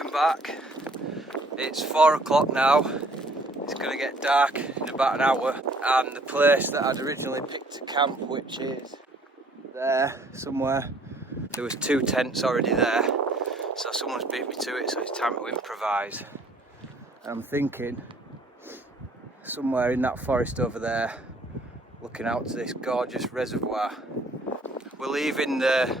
welcome back. It's 4 o'clock now. It's going to get dark in about an hour, and the place that I'd originally picked to camp, which is there somewhere, there was 2 tents already there, so someone's beat me to it, so it's time to improvise. And I'm thinking somewhere in that forest over there, looking out to this gorgeous reservoir. We're leaving the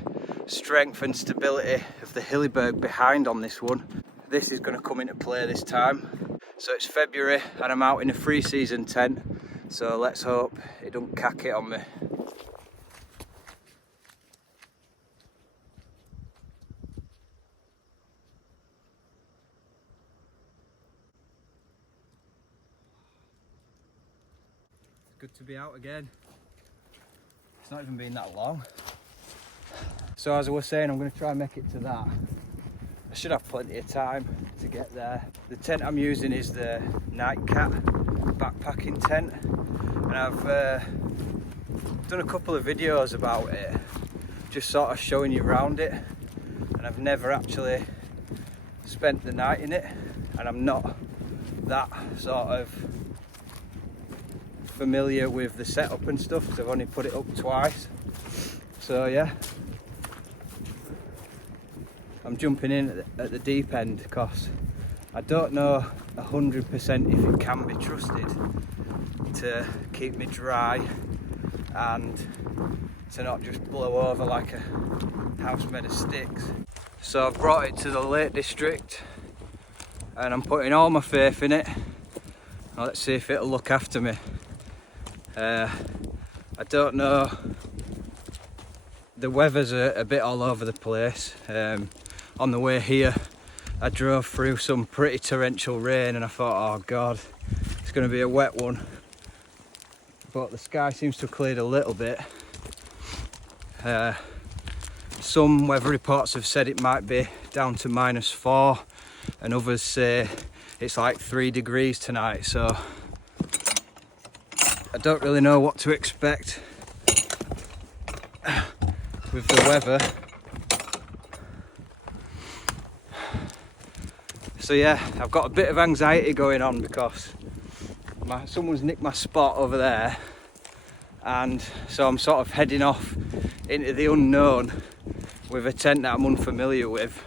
strength and stability of the Hillyberg behind on this one. This is going to come into play this time. So it's February and I'm out in a 3-season tent, so let's hope it don't cack it on me. It's good to be out again. It's not even been that long. So as I was saying, I'm going to try and make it to that. I should have plenty of time to get there. The tent I'm using is the Nightcat backpacking tent, and I've done a couple of videos about it, just sort of showing you around it, and I've never actually spent the night in it, and I'm not that sort of familiar with the setup and stuff because I've only put it up twice. So yeah, I'm jumping in at the deep end because I don't know 100% if it can be trusted to keep me dry and to not just blow over like a house made of sticks. So I've brought it to the Lake District and I'm putting all my faith in it. Now let's see if it'll look after me. I don't know, the weather's a bit all over the place. On the way here I drove through some pretty torrential rain and I thought, oh god, it's going to be a wet one, but the sky seems to have cleared a little bit. Some weather reports have said it might be down to -4 and others say it's like 3 degrees tonight, so I don't really know what to expect with the weather. So yeah, I've got a bit of anxiety going on because someone's nicked my spot over there, and so I'm sort of heading off into the unknown with a tent that I'm unfamiliar with.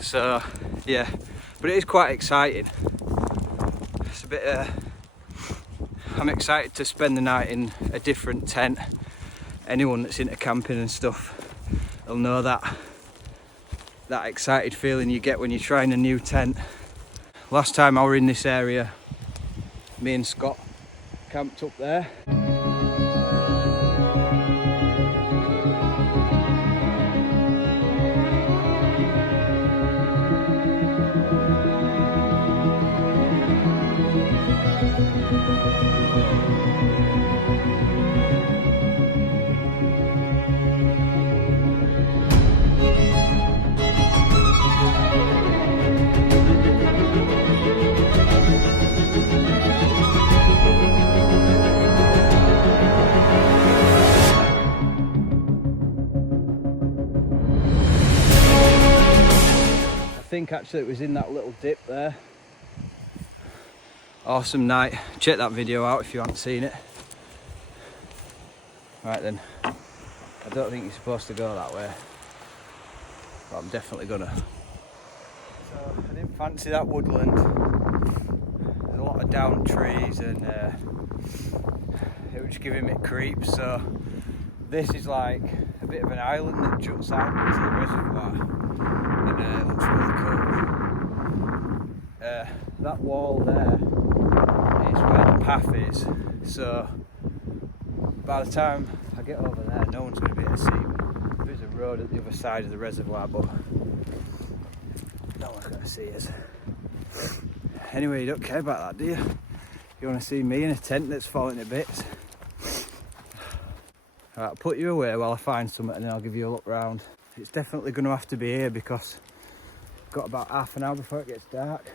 So yeah, but it is quite exciting. It's a bit I'm excited to spend the night in a different tent. Anyone that's into camping and stuff will know that excited feeling you get when you're trying a new tent. Last time I were in this area, me and Scott camped up there. I think actually it was in that little dip there. Awesome night. Check that video out if you haven't seen it. Right then, I don't think you're supposed to go that way, but I'm definitely gonna. So I didn't fancy that woodland. There's a lot of down trees and it was giving me creeps, so this is like a bit of an island that juts out into the reservoir, and it looks really cool. That wall there is where the path is, so by the time I get over there no one's going to be able to see me. There's a road at the other side of the reservoir, but no one's going to see us. Anyway, you don't care about that, do you? You want to see me in a tent that's falling to bits? Alright, I'll put you away while I find something and then I'll give you a look round. It's definitely going to have to be here because I've got about half an hour before it gets dark.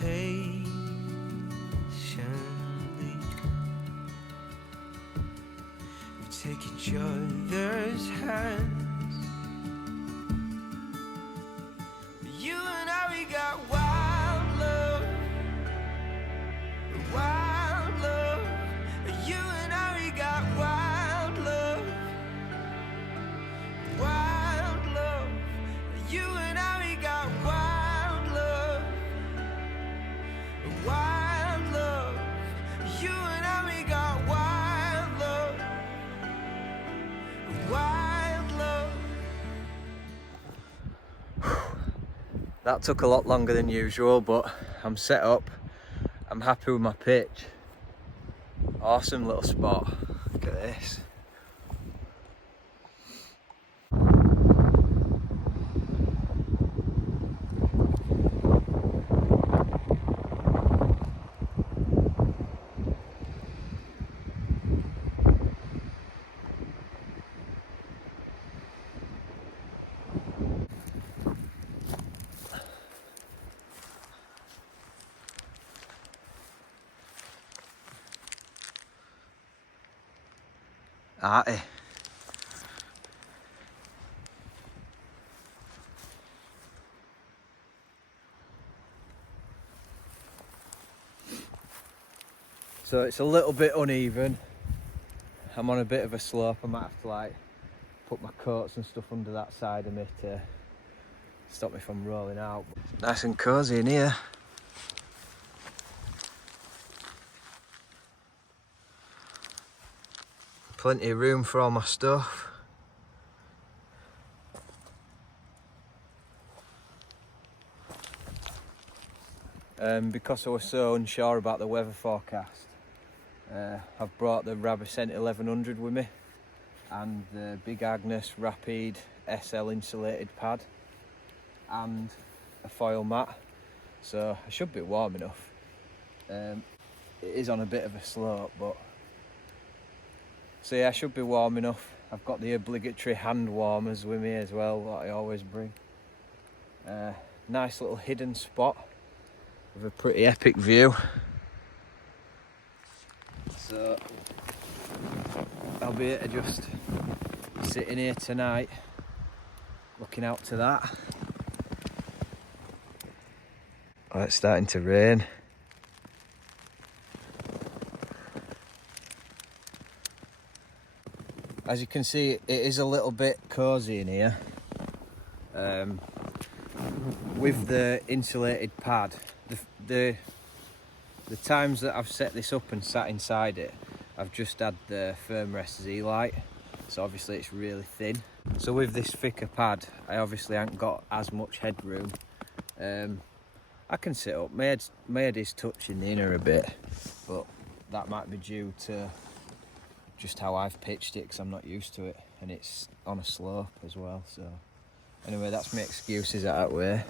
Patiently, we take each other's hands. That took a lot longer than usual, but I'm set up. I'm happy with my pitch. Awesome little spot. Look at this. Arty. So it's a little bit uneven. I'm on a bit of a slope. I might have to like put my coats and stuff under that side of me to stop me from rolling out. Nice and cosy in here. Plenty of room for all my stuff. Because I was so unsure about the weather forecast, I've brought the Rabicent 1100 with me and the Big Agnes Rapid SL insulated pad and a foil mat, so I should be warm enough. It is on a bit of a slope, but so yeah, I should be warm enough. I've got the obligatory hand warmers with me as well, that I always bring. Nice little hidden spot with a pretty epic view. So I'll be able to just sitting here tonight, looking out to that. Oh, it's starting to rain. As you can see, it is a little bit cosy in here. With the insulated pad, the times that I've set this up and sat inside it, I've just had the Firmrest Z-Lite, so obviously it's really thin. So with this thicker pad, I obviously haven't got as much headroom. I can sit up, my head is touching the inner a bit, but that might be due to just how I've pitched it, because I'm not used to it, and it's on a slope as well. So anyway, that's my excuses out that way.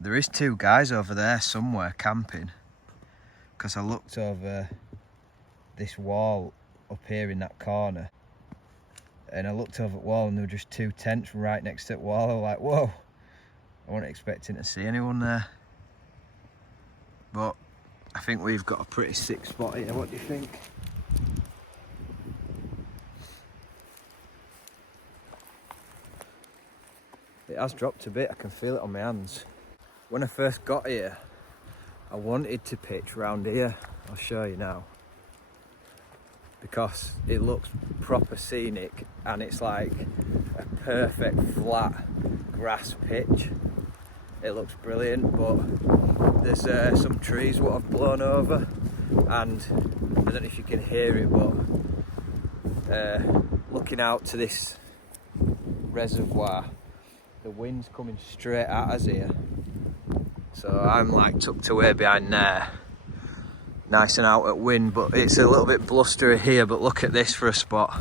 There is two guys over there somewhere camping, because I looked over this wall up here in that corner, and I looked over the wall and there were just two tents right next to the wall. I was like, whoa, I wasn't expecting to see anyone there. But I think we've got a pretty sick spot here. What do you think? It has dropped a bit, I can feel it on my hands. When I first got here, I wanted to pitch round here. I'll show you now. Because it looks proper scenic and it's like a perfect flat grass pitch. It looks brilliant, but there's some trees what have blown over, and I don't know if you can hear it, but looking out to this reservoir, the wind's coming straight at us here. So I'm like tucked away behind there, nice and out at wind, but it's a little bit blustery here. But look at this for a spot.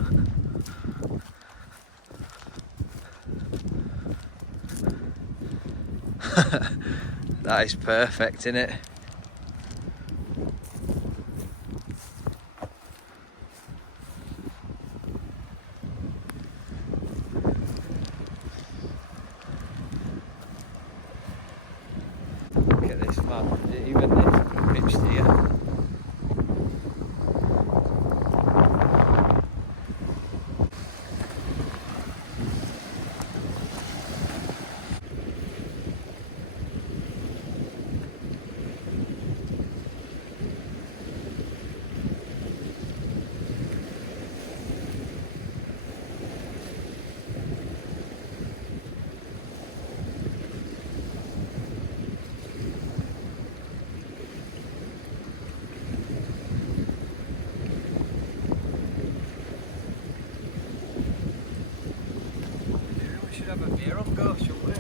That is perfect, isn't it? Look at this, man. Even this pitched here. have a beer on go, shouldn't we?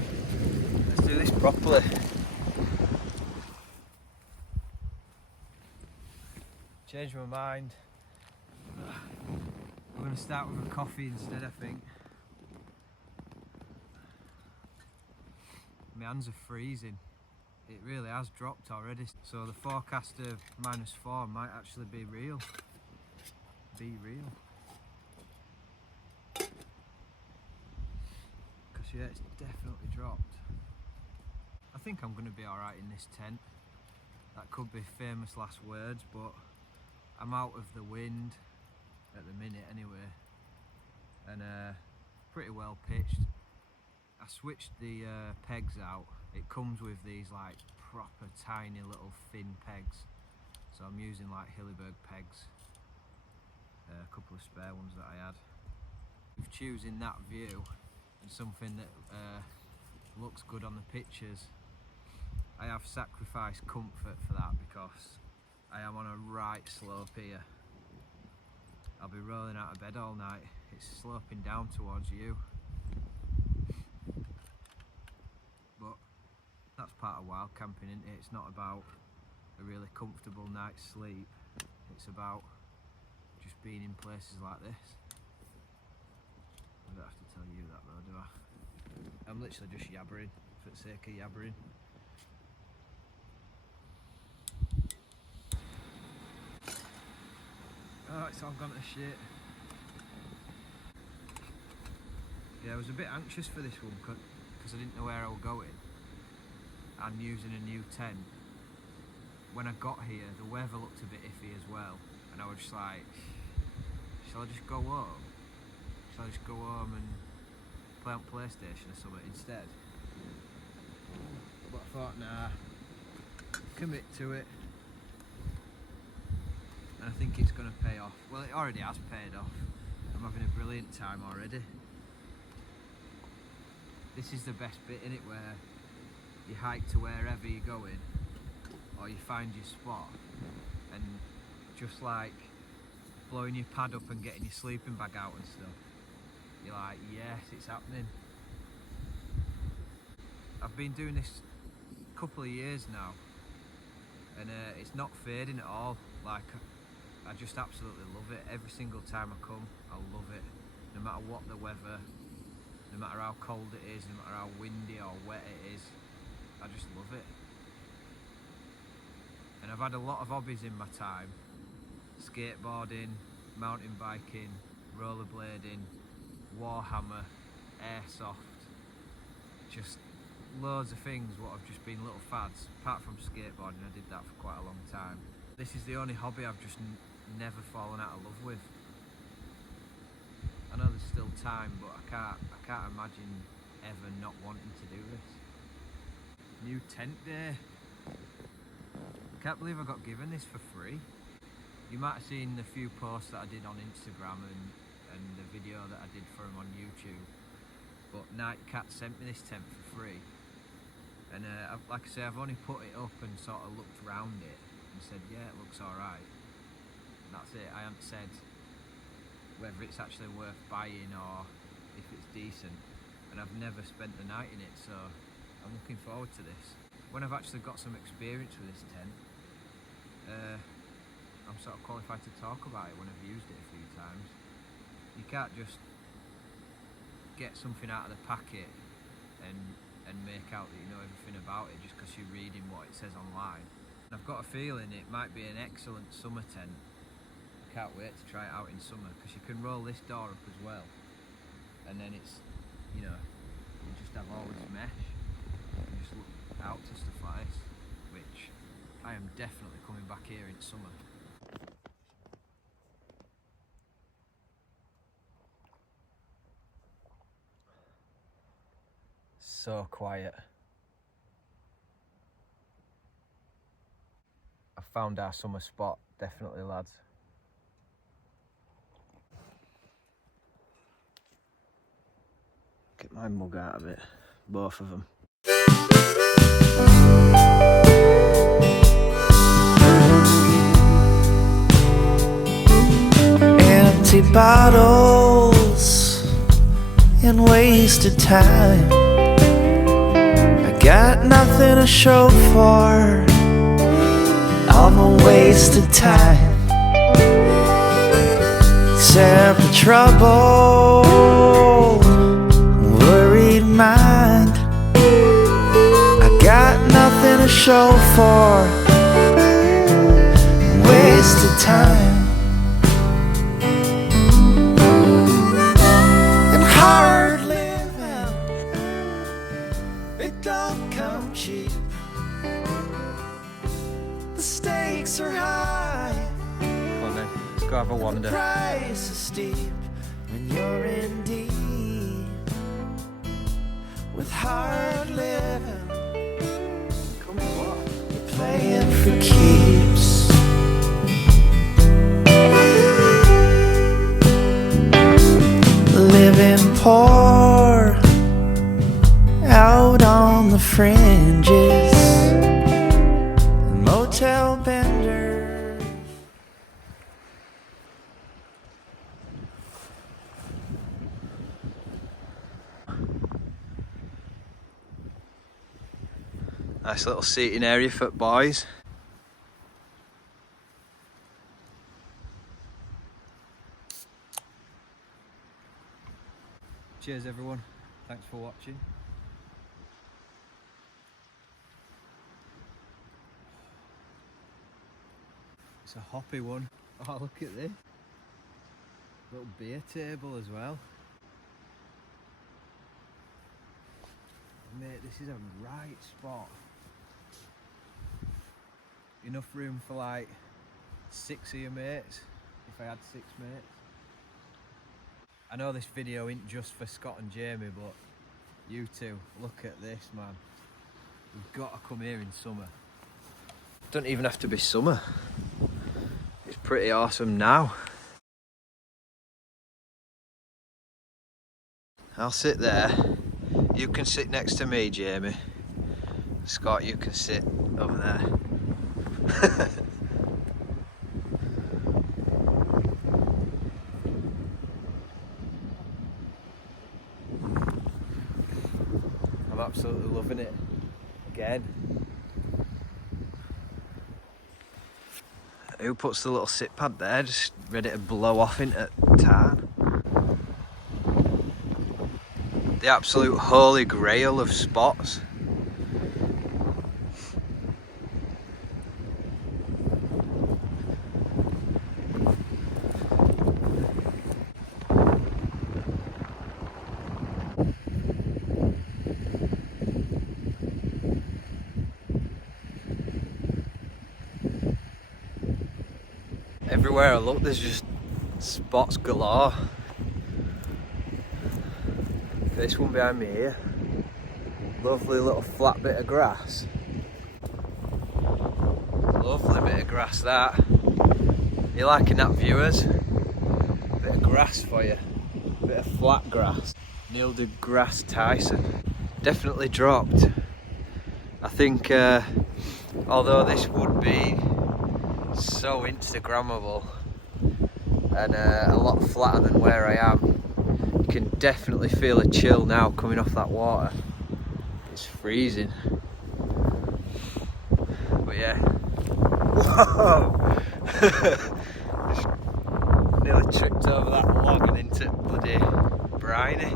Let's do this properly. Changed my mind. We're going to start with a coffee instead, I think. My hands are freezing. It really has dropped already. So the forecast of -4 might actually be real. Because yeah, it's definitely dropped. I think I'm going to be alright in this tent. That could be famous last words, but I'm out of the wind at the minute anyway, and pretty well pitched. I switched the pegs out. It comes with these like proper tiny little thin pegs, so I'm using like Hilleberg pegs, a couple of spare ones that I had. With choosing that view and something that looks good on the pictures, I have sacrificed comfort for that because I am on a right slope here. I'll be rolling out of bed all night. It's sloping down towards you. But that's part of wild camping, isn't it? It's not about a really comfortable night's sleep. It's about just being in places like this. I don't have to tell you that though, do I? I'm literally just yabbering for the sake of yabbering. Oh, it's all gone to shit. Yeah, I was a bit anxious for this one because I didn't know where I was going and using a new tent. When I got here, the weather looked a bit iffy as well, and I was just like, shall I just go home? Shall I just go home and play on PlayStation or something instead? But I thought, nah, commit to it. And I think it's going to pay off. Well, it already has paid off. I'm having a brilliant time already. This is the best bit in it, where you hike to wherever you're going, or you find your spot, and just like blowing your pad up and getting your sleeping bag out and stuff, you're like, yes, it's happening. I've been doing this a couple of years now, and it's not fading at all. Like, I just absolutely love it. Every single time I come, I love it. No matter what the weather, no matter how cold it is, no matter how windy or wet it is, I just love it. And I've had a lot of hobbies in my time. Skateboarding, mountain biking, rollerblading, warhammer, airsoft, just loads of things what have just been little fads. Apart from skateboarding, I did that for quite a long time. This is the only hobby I've just never fallen out of love with. I know there's still time, but I can't imagine ever not wanting to do this. New tent day. I can't believe I got given this for free. You might have seen the few posts that I did on Instagram and the video that I did for him on YouTube. But Nightcat sent me this tent for free. And like I say, I've only put it up and sort of looked around it and said, yeah, it looks alright. That's it. I haven't said whether it's actually worth buying or if it's decent, and I've never spent the night in it, so I'm looking forward to this. When I've actually got some experience with this tent, I'm sort of qualified to talk about it when I've used it a few times. You can't just get something out of the packet and make out that you know everything about it just because you're reading what it says online. And I've got a feeling it might be an excellent summer tent. Can't wait to try it out in summer because you can roll this door up as well, and then it's, you know, you just have all this mesh and just look out to stuff like this, which I am definitely coming back here in summer. So quiet. I found our summer spot, definitely, lads. Get my mug out of it, both of them. Empty bottles and wasted time. I got nothing to show for all my wasted time. Except the trouble, worried mind. I got nothing to show for wasted time. And hard living, it don't come cheap. The stakes are high, Come on then, let's go have a the wander. price is steep when you're in deep with hard living. Come on. You're playing for keeps. Living poor out on the fringes, motel benders. Nice little seating area for boys. Cheers everyone, thanks for watching. It's a hoppy one. Oh, look at this. Little beer table as well. Mate, this is a right spot. Enough room for like 6 of your mates, if I had 6 mates. I know this video isn't just for Scott and Jamie, but you two, look at this, man. You've got to come here in summer. Don't even have to be summer. It's pretty awesome now. I'll sit there. You can sit next to me, Jamie. Scott, you can sit over there. I'm absolutely loving it. Again. Who puts the little sit pad there, just ready to blow off into tarn? The absolute holy grail of spots. Everywhere I look, there's just spots galore. This one behind me here. Lovely little flat bit of grass. Lovely bit of grass that. You liking that, viewers? Bit of grass for you. Bit of flat grass. Neil deGrasse Tyson. Definitely dropped. I think although this would be so Instagrammable and a lot flatter than where I am, you can definitely feel a chill now coming off that water. It's freezing. But yeah. Whoa! Just nearly tripped over that log and into bloody briny.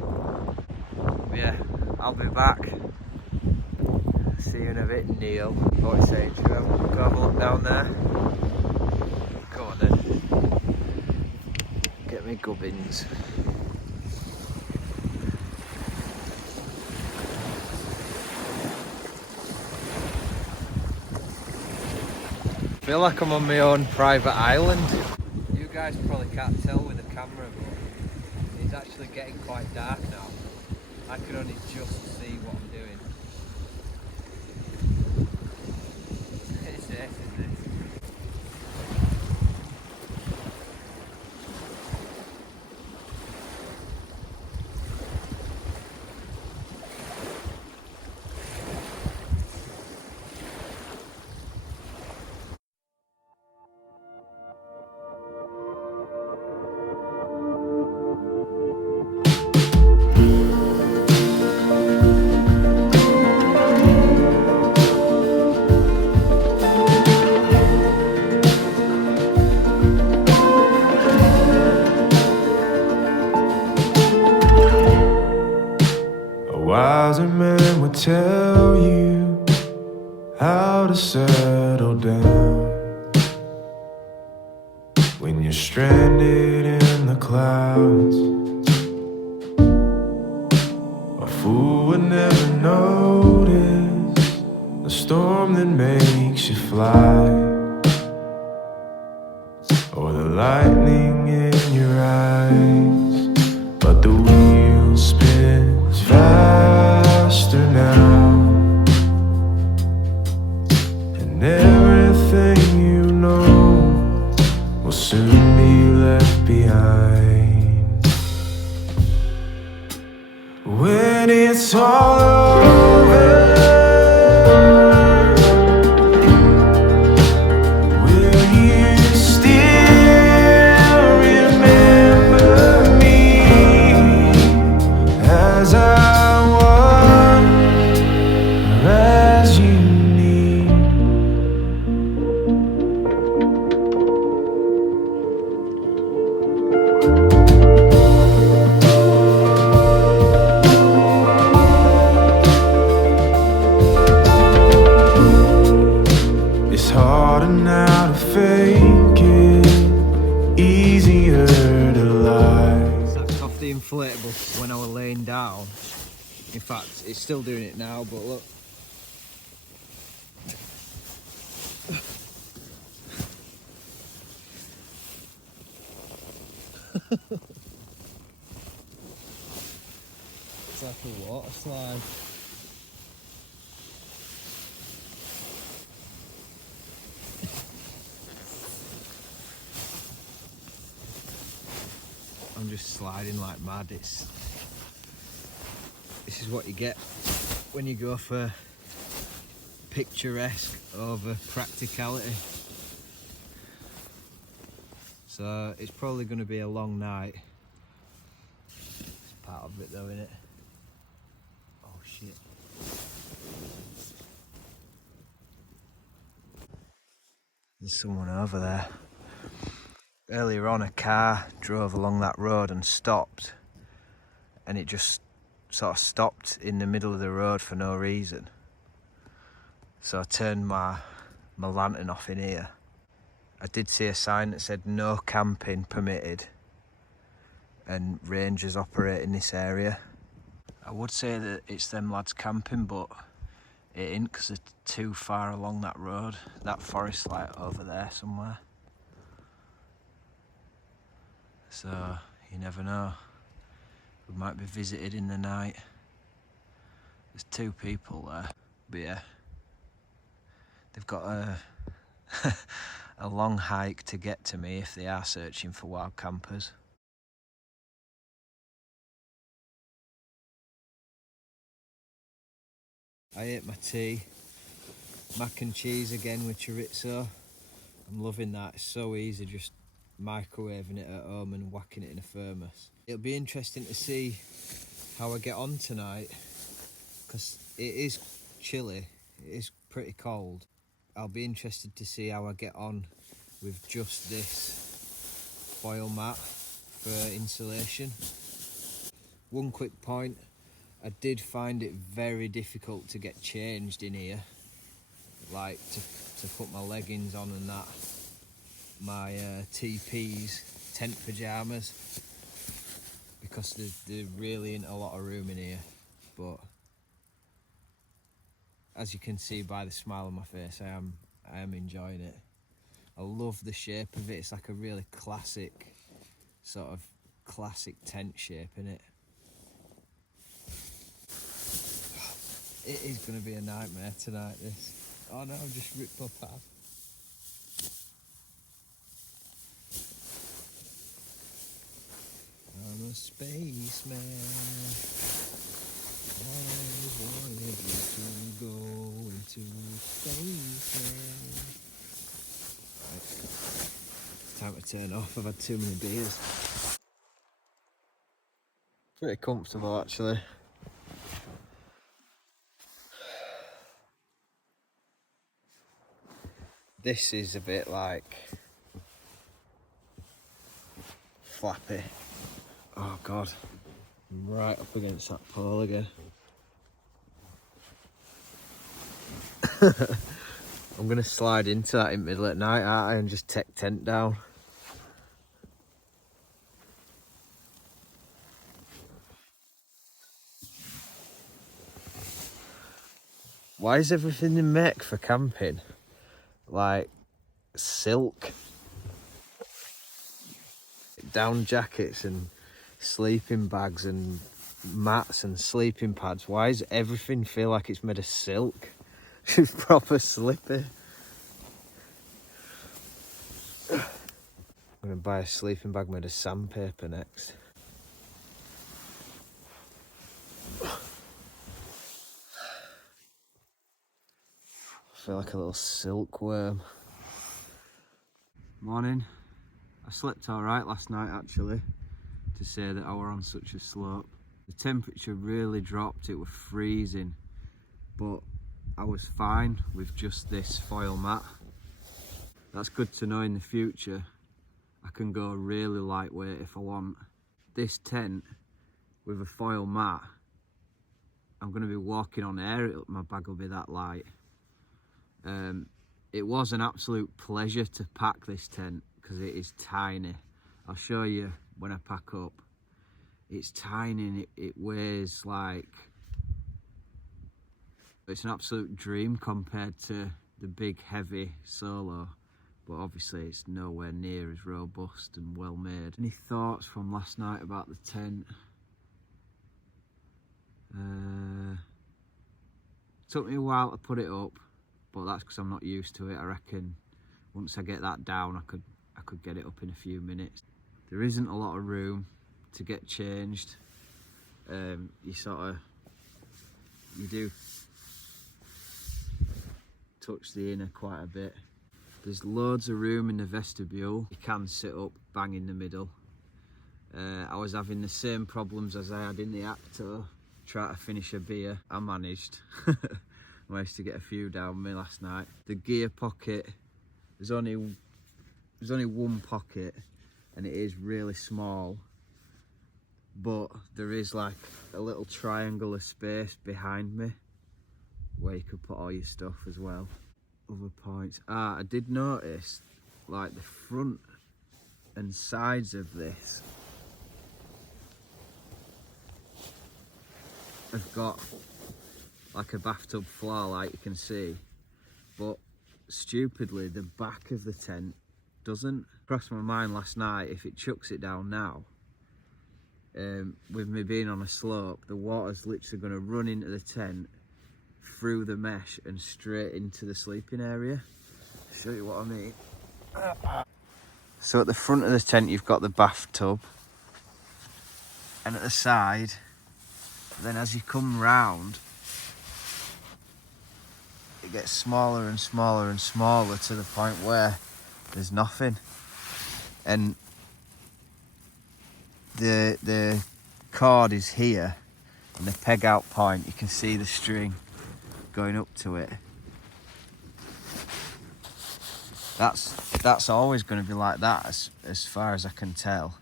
But yeah, I'll be back. See you in a bit, Neil. What you saying? Should we go have a look down there? Come on then. Get me gubbins. I feel like I'm on my own private island. You guys probably can't tell with the camera, but it's actually getting quite dark now. I can only just see what I'm doing. It's this, isn't it? you're stranded in the clouds. A fool would never notice the storm that makes you fly, or the lightning in your eyes. But the wheel spins faster now, and everything you know will soon be left behind. When it's all over, will you still remember me as I was, or as you need? It's harder now to fake it, easier to lie. That's off the inflatable when I was laying down. In fact, it's still doing it now, but look. It's like a water slide. I'm just sliding like mad. This is what you get when you go for picturesque over practicality. So it's probably going to be a long night. It's part of it though, innit? Oh shit. There's someone over there. Earlier on, a car drove along that road and stopped, and it just sort of stopped in the middle of the road for no reason. So I turned my lantern off in here. I did see a sign that said no camping permitted and rangers operate in this area. I would say that it's them lads camping, but it ain't, because they're too far along that road. That forest like over there somewhere. So you never know, we might be visited in the night. There's 2 people there, but yeah, they've got a a long hike to get to me if they are searching for wild campers. I ate my tea, mac and cheese again with chorizo. I'm loving that. It's so easy, just microwaving it at home and whacking it in a thermos. It'll be interesting to see how I get on tonight, because it is chilly, it is pretty cold. I'll be interested to see how I get on with just this foil mat for insulation. One quick point, I did find it very difficult to get changed in here, like to put my leggings on and that. My TPs, tent pyjamas, because there really ain't a lot of room in here. But as you can see by the smile on my face, I am enjoying it. I love the shape of it. It's like a really classic, sort of classic tent shape, innit? It is going to be a nightmare tonight, this. Oh no, I've just ripped my pad. I'm a spaceman. Always wanted you to go into space, man. Right. It's time to turn off. I've had too many beers. Pretty comfortable, actually. This is a bit like flappy. Oh god, I'm right up against that pole again. I'm gonna slide into that in the middle at night, aren't I, and just take tent down. Why is everything they make for camping like silk? Down jackets and sleeping bags and mats and sleeping pads. Why does everything feel like it's made of silk? It's proper slippy. I'm gonna buy a sleeping bag made of sandpaper next. I feel like a little silkworm. Morning. I slept alright last night actually, to say that I were on such a slope. The temperature really dropped, it was freezing, but I was fine with just this foil mat. That's good to know in the future. I can go really lightweight if I want. This tent with a foil mat, I'm going to be walking on air, my bag will be that light. It was an absolute pleasure to pack this tent because it is tiny. I'll show you when I pack up. It's tiny and it weighs like... It's an absolute dream compared to the big heavy Solo, but obviously it's nowhere near as robust and well made. Any thoughts from last night about the tent? Took me a while to put it up, but that's because I'm not used to it. I reckon once I get that down, I could get it up in a few minutes. There isn't a lot of room to get changed. You do touch the inner quite a bit. There's loads of room in the vestibule. You can sit up bang in the middle. I was having the same problems as I had in the Acto, trying to finish a beer. I managed. Managed to get a few down me last night. The gear pocket, there's only one pocket and it is really small, but there is like a little triangular space behind me where you could put all your stuff as well. Other points. I did notice like the front and sides of this have got like a bathtub floor, like you can see, but stupidly the back of the tent doesn't. Crossed my mind last night, if it chucks it down now, with me being on a slope, the water's literally going to run into the tent through the mesh and straight into the sleeping area. I'll show you what I mean. So at the front of the tent you've got the bathtub, and at the side, then as you come round, it gets smaller and smaller and smaller to the point where there's nothing. And the cord is here, and the peg out point, you can see the string going up to it. That's always going to be like that as far as I can tell.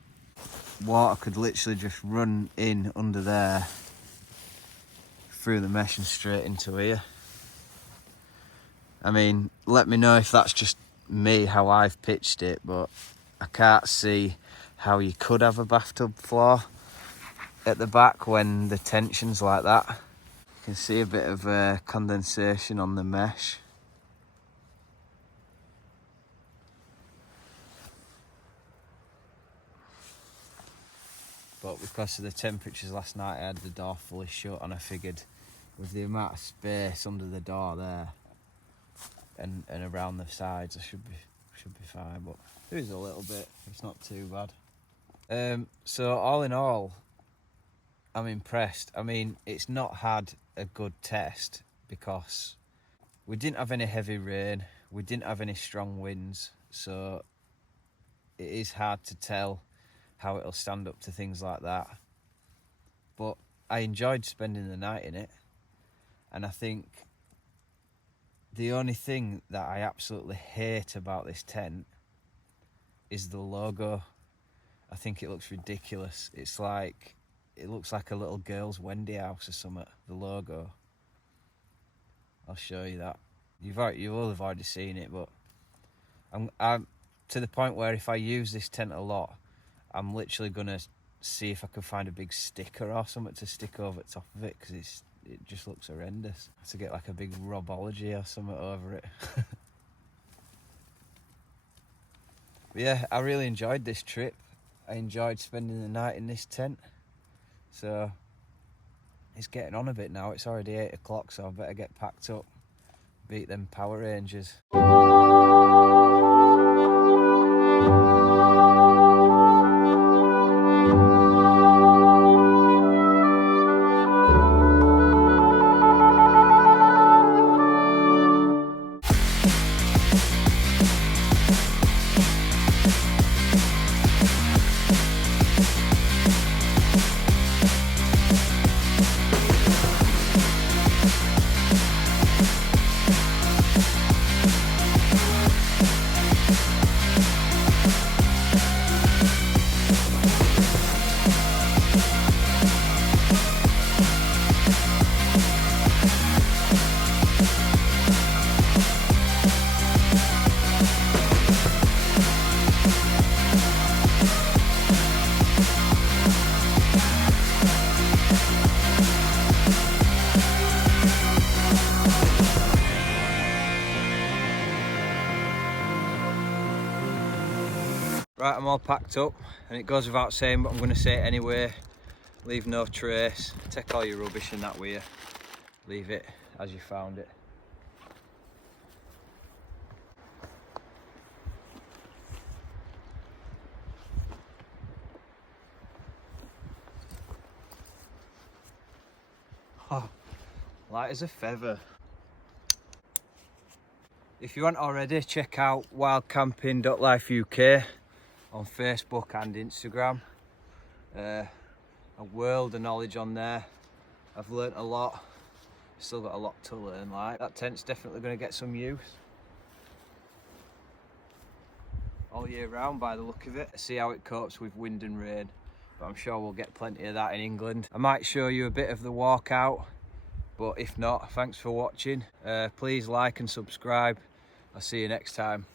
Water could literally just run in under there through the mesh and straight into here. I mean, let me know if that's just me, how I've pitched it, but I can't see how you could have a bathtub floor at the back when the tension's like that. You can see a bit of condensation on the mesh. But because of the temperatures last night, I had the door fully shut, and I figured with the amount of space under the door there and around the sides, I should be fine. But there is a little bit, it's not too bad. So all in all, I'm impressed. I mean, it's not had a good test because we didn't have any heavy rain, we didn't have any strong winds, so it is hard to tell how it'll stand up to things like that. But I enjoyed spending the night in it, and I think the only thing that I absolutely hate about this tent is the logo. I think it looks ridiculous. It's like, it looks like a little girl's Wendy house or something, the logo. I'll show you that. You will have already seen it, but I'm to the point where if I use this tent a lot, I'm literally gonna see if I can find a big sticker or something to stick over the top of it, because it just looks horrendous. I have to get like a big robology or something over it. But yeah, I really enjoyed this trip. I enjoyed spending the night in this tent. So it's getting on a bit now. It's already 8 o'clock, so I better get packed up. Beat them Power Rangers. Right, I'm all packed up, and it goes without saying, but I'm going to say it anyway. Leave no trace. Take all your rubbish and that with you. Leave it as you found it. Oh, light as a feather. If you aren't already, check out wildcamping.life.uk on Facebook and Instagram. A world of knowledge on there. I've learnt a lot. Still got a lot to learn. Like, that tent's definitely going to get some use all year round by the look of it. See how it copes with wind and rain, but I'm sure we'll get plenty of that in England. I might show you a bit of the walkout, but if not, thanks for watching. Please like and subscribe. I'll see you next time.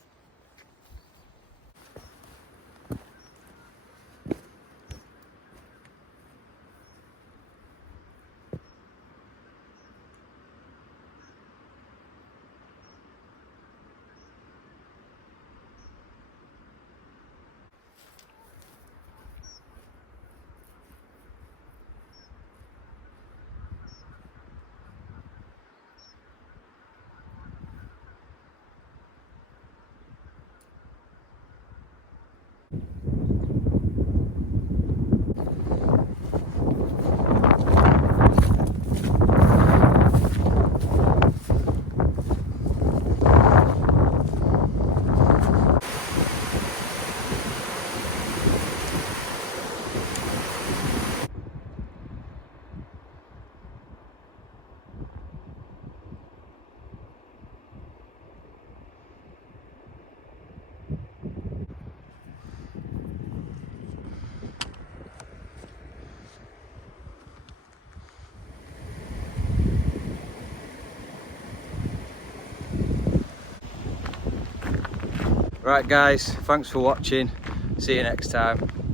Right guys, thanks for watching. See you next time.